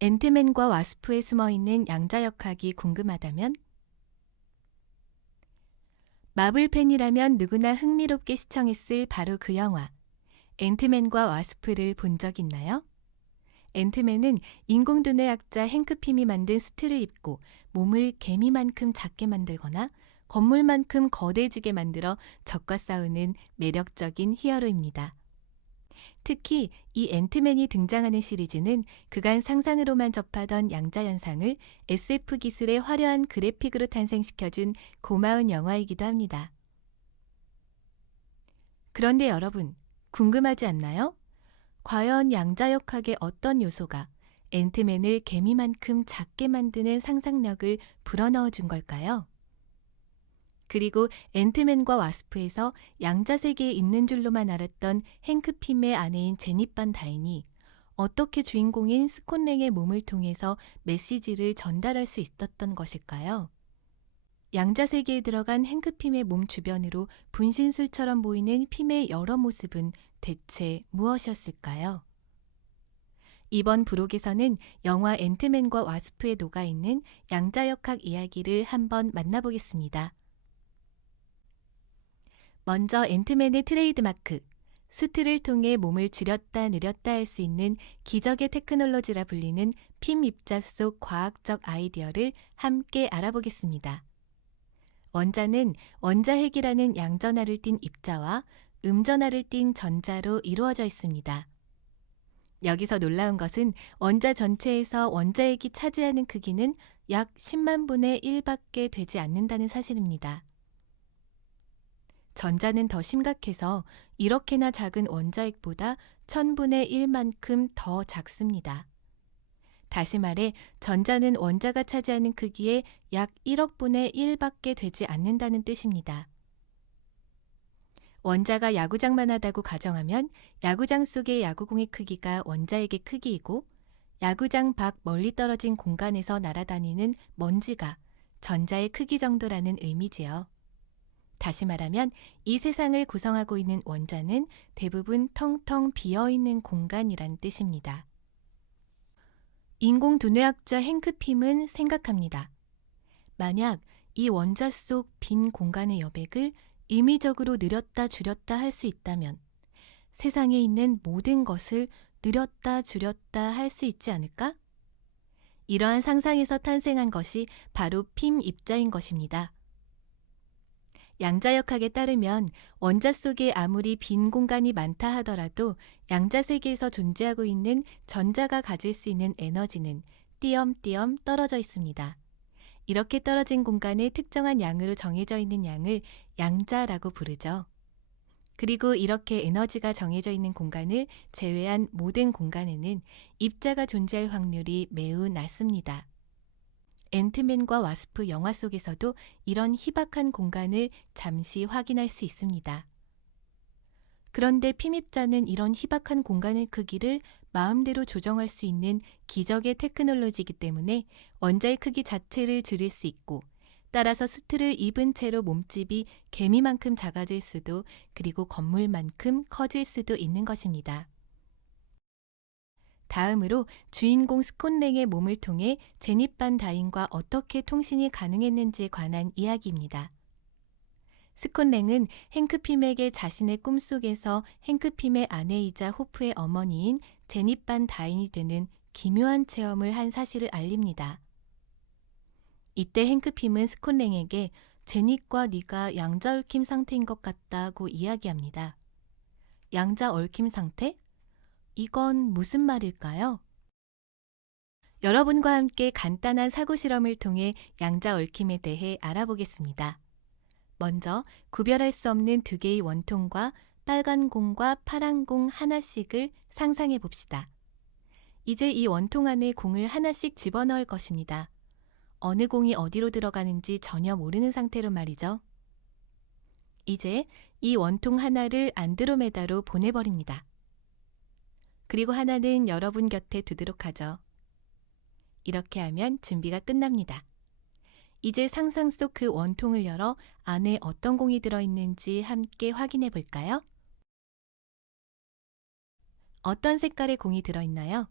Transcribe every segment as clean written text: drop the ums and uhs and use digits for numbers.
앤트맨과 와스프에 숨어있는 양자역학이 궁금하다면 마블 팬이라면 누구나 흥미롭게 시청했을 바로 그 영화 앤트맨과 와스프를 본 적 있나요? 앤트맨은 인공두뇌학자 행크 핌이 만든 수트를 입고 몸을 개미만큼 작게 만들거나 건물만큼 거대지게 만들어 적과 싸우는 매력적인 히어로입니다. 특히 이 앤트맨이 등장하는 시리즈는 그간 상상으로만 접하던 양자현상을 SF 기술의 화려한 그래픽으로 탄생시켜준 고마운 영화이기도 합니다. 그런데 여러분, 궁금하지 않나요? 과연 양자역학의 어떤 요소가 앤트맨을 개미만큼 작게 만드는 상상력을 불어넣어 준 걸까요? 그리고 앤트맨과 와스프에서 양자세계에 있는 줄로만 알았던 행크 핌의 아내인 제닛 반 다인이 어떻게 주인공인 스콘랭의 몸을 통해서 메시지를 전달할 수 있었던 것일까요? 양자세계에 들어간 행크 핌의 몸 주변으로 분신술처럼 보이는 핌의 여러 모습은 대체 무엇이었을까요? 이번 부록에서는 영화 앤트맨과 와스프에 녹아있는 양자역학 이야기를 한번 만나보겠습니다. 먼저 앤트맨의 트레이드마크, 수트를 통해 몸을 줄였다 늘렸다 할 수 있는 기적의 테크놀로지라 불리는 핌 입자 속 과학적 아이디어를 함께 알아보겠습니다. 원자는 원자핵이라는 양전하를 띤 입자와 음전하를 띤 전자로 이루어져 있습니다. 여기서 놀라운 것은 원자 전체에서 원자핵이 차지하는 크기는 약 10만 분의 1밖에 되지 않는다는 사실입니다. 전자는 더 심각해서 이렇게나 작은 원자핵보다 1000분의 1만큼 더 작습니다. 다시 말해 전자는 원자가 차지하는 크기의 약 1억 분의 1밖에 되지 않는다는 뜻입니다. 원자가 야구장만 하다고 가정하면 야구장 속의 야구공의 크기가 원자핵의 크기이고 야구장 밖 멀리 떨어진 공간에서 날아다니는 먼지가 전자의 크기 정도라는 의미지요. 다시 말하면 이 세상을 구성하고 있는 원자는 대부분 텅텅 비어있는 공간이란 뜻입니다. 인공두뇌학자 행크 핌은 생각합니다. 만약 이 원자 속 빈 공간의 여백을 임의적으로 늘렸다 줄였다 할 수 있다면 세상에 있는 모든 것을 늘렸다 줄였다 할 수 있지 않을까? 이러한 상상에서 탄생한 것이 바로 핌 입자인 것입니다. 양자역학에 따르면 원자 속에 아무리 빈 공간이 많다 하더라도 양자세계에서 존재하고 있는 전자가 가질 수 있는 에너지는 띄엄띄엄 떨어져 있습니다. 이렇게 떨어진 공간에 특정한 양으로 정해져 있는 양을 양자라고 부르죠. 그리고 이렇게 에너지가 정해져 있는 공간을 제외한 모든 공간에는 입자가 존재할 확률이 매우 낮습니다. 앤트맨과 와스프 영화 속에서도 이런 희박한 공간을 잠시 확인할 수 있습니다. 그런데 핌입자는 이런 희박한 공간의 크기를 마음대로 조정할 수 있는 기적의 테크놀로지이기 때문에 원자의 크기 자체를 줄일 수 있고 따라서 수트를 입은 채로 몸집이 개미만큼 작아질 수도 그리고 건물만큼 커질 수도 있는 것입니다. 다음으로 주인공 스콘랭의 몸을 통해 제닛 반 다인과 어떻게 통신이 가능했는지에 관한 이야기입니다. 스콘랭은 행크 핌에게 자신의 꿈속에서 행크 핌의 아내이자 호프의 어머니인 제닛 반 다인이 되는 기묘한 체험을 한 사실을 알립니다. 이때 행크 핌은 스콘랭에게 제닛과 네가 양자 얽힘 상태인 것 같다고 이야기합니다. 양자 얽힘 상태? 이건 무슨 말일까요? 여러분과 함께 간단한 사고 실험을 통해 양자 얽힘에 대해 알아보겠습니다. 먼저 구별할 수 없는 두 개의 원통과 빨간 공과 파란 공 하나씩을 상상해 봅시다. 이제 이 원통 안에 공을 하나씩 집어넣을 것입니다. 어느 공이 어디로 들어가는지 전혀 모르는 상태로 말이죠. 이제 이 원통 하나를 안드로메다로 보내버립니다. 그리고 하나는 여러분 곁에 두도록 하죠. 이렇게 하면 준비가 끝납니다. 이제 상상 속 그 원통을 열어 안에 어떤 공이 들어있는지 함께 확인해 볼까요? 어떤 색깔의 공이 들어있나요?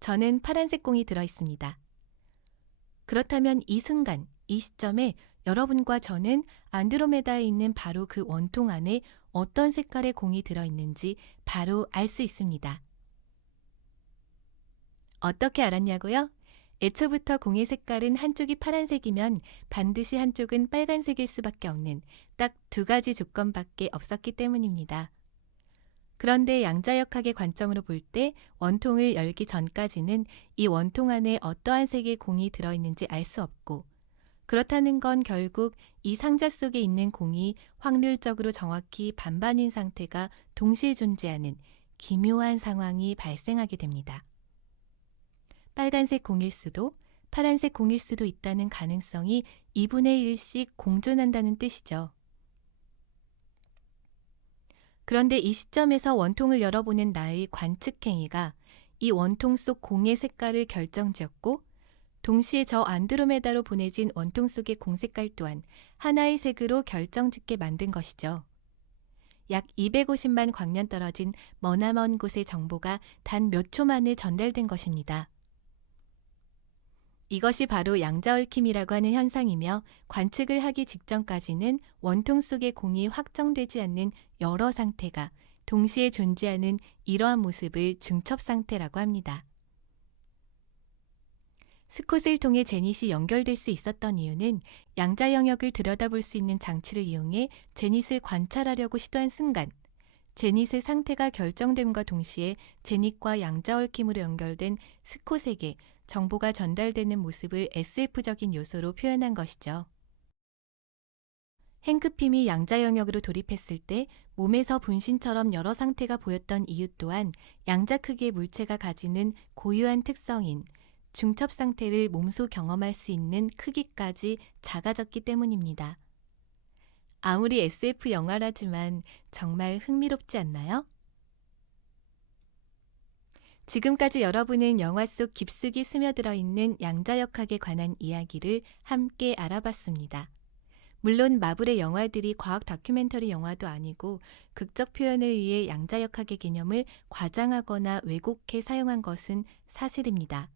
저는 파란색 공이 들어 있습니다. 그렇다면 이 순간, 이 시점에 여러분과 저는 안드로메다에 있는 바로 그 원통 안에 어떤 색깔의 공이 들어 있는지 바로 알 수 있습니다. 어떻게 알았냐고요? 애초부터 공의 색깔은 한쪽이 파란색이면 반드시 한쪽은 빨간색일 수밖에 없는 딱 두 가지 조건밖에 없었기 때문입니다. 그런데 양자역학의 관점으로 볼 때 원통을 열기 전까지는 이 원통 안에 어떠한 색의 공이 들어있는지 알 수 없고, 그렇다는 건 결국 이 상자 속에 있는 공이 확률적으로 정확히 반반인 상태가 동시에 존재하는 기묘한 상황이 발생하게 됩니다. 빨간색 공일 수도 파란색 공일 수도 있다는 가능성이 2분의 1씩 공존한다는 뜻이죠. 그런데 이 시점에서 원통을 열어보는 나의 관측 행위가 이 원통 속 공의 색깔을 결정지었고, 동시에 저 안드로메다로 보내진 원통 속의 공 색깔 또한 하나의 색으로 결정짓게 만든 것이죠. 약 250만 광년 떨어진 머나먼 곳의 정보가 단 몇 초 만에 전달된 것입니다. 이것이 바로 양자얽힘이라고 하는 현상이며, 관측을 하기 직전까지는 원통 속의 공이 확정되지 않는 여러 상태가 동시에 존재하는 이러한 모습을 중첩 상태라고 합니다. 스콧을 통해 제닛이 연결될 수 있었던 이유는 양자 영역을 들여다볼 수 있는 장치를 이용해 제닛을 관찰하려고 시도한 순간, 제닛의 상태가 결정됨과 동시에 제닛과 양자얽힘으로 연결된 스콧에게 정보가 전달되는 모습을 SF적인 요소로 표현한 것이죠. 행크핌이 양자 영역으로 돌입했을 때 몸에서 분신처럼 여러 상태가 보였던 이유 또한 양자 크기의 물체가 가지는 고유한 특성인 중첩 상태를 몸소 경험할 수 있는 크기까지 작아졌기 때문입니다. 아무리 SF 영화라지만 정말 흥미롭지 않나요? 지금까지 여러분은 영화 속 깊숙이 스며들어 있는 양자역학에 관한 이야기를 함께 알아봤습니다. 물론 마블의 영화들이 과학 다큐멘터리 영화도 아니고 극적 표현을 위해 양자역학의 개념을 과장하거나 왜곡해 사용한 것은 사실입니다.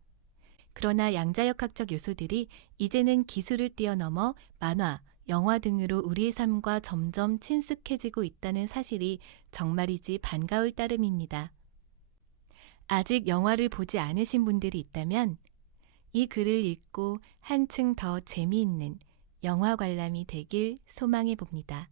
그러나 양자역학적 요소들이 이제는 기술을 뛰어넘어 만화, 영화 등으로 우리의 삶과 점점 친숙해지고 있다는 사실이 정말이지 반가울 따름입니다. 아직 영화를 보지 않으신 분들이 있다면 이 글을 읽고 한층 더 재미있는 영화 관람이 되길 소망해 봅니다.